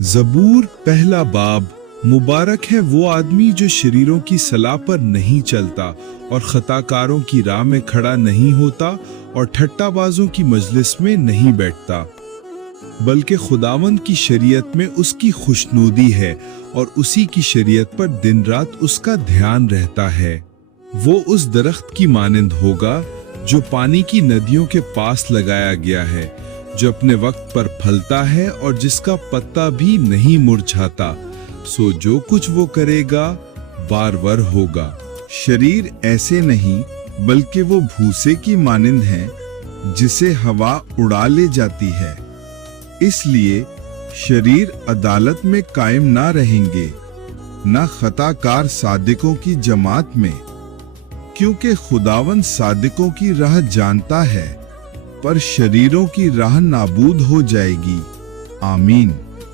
ज़बूर पहला बाब। मुबारक है वो आदमी जो शरीरों की सलाह पर नहीं चलता और खताकारों की राह में खड़ा नहीं होता और ठट्टाबाजों की मजलिस में नहीं बैठता, बल्कि खुदावंद की शरीयत में उसकी खुशनूदी है और उसी की शरीयत पर दिन रात उसका ध्यान रहता है। वो उस दरख्त की मानिंद होगा जो पानी की नदियों के पास लगाया गया है, जो अपने वक्त पर फलता है और जिसका पत्ता भी नहीं मुरझाता। सो जो कुछ वो करेगा बारवर होगा। शरीर ऐसे नहीं बल्कि वो भूसे की मानिंद है जिसे हवा उड़ा ले जाती है। इसलिए शरीर अदालत में कायम ना रहेंगे, ना खताकार सादिकों की जमात में, क्योंकि खुदावंद सादिकों की राह जानता है, पर शरीरों की राह नाबूद हो जाएगी। आमीन।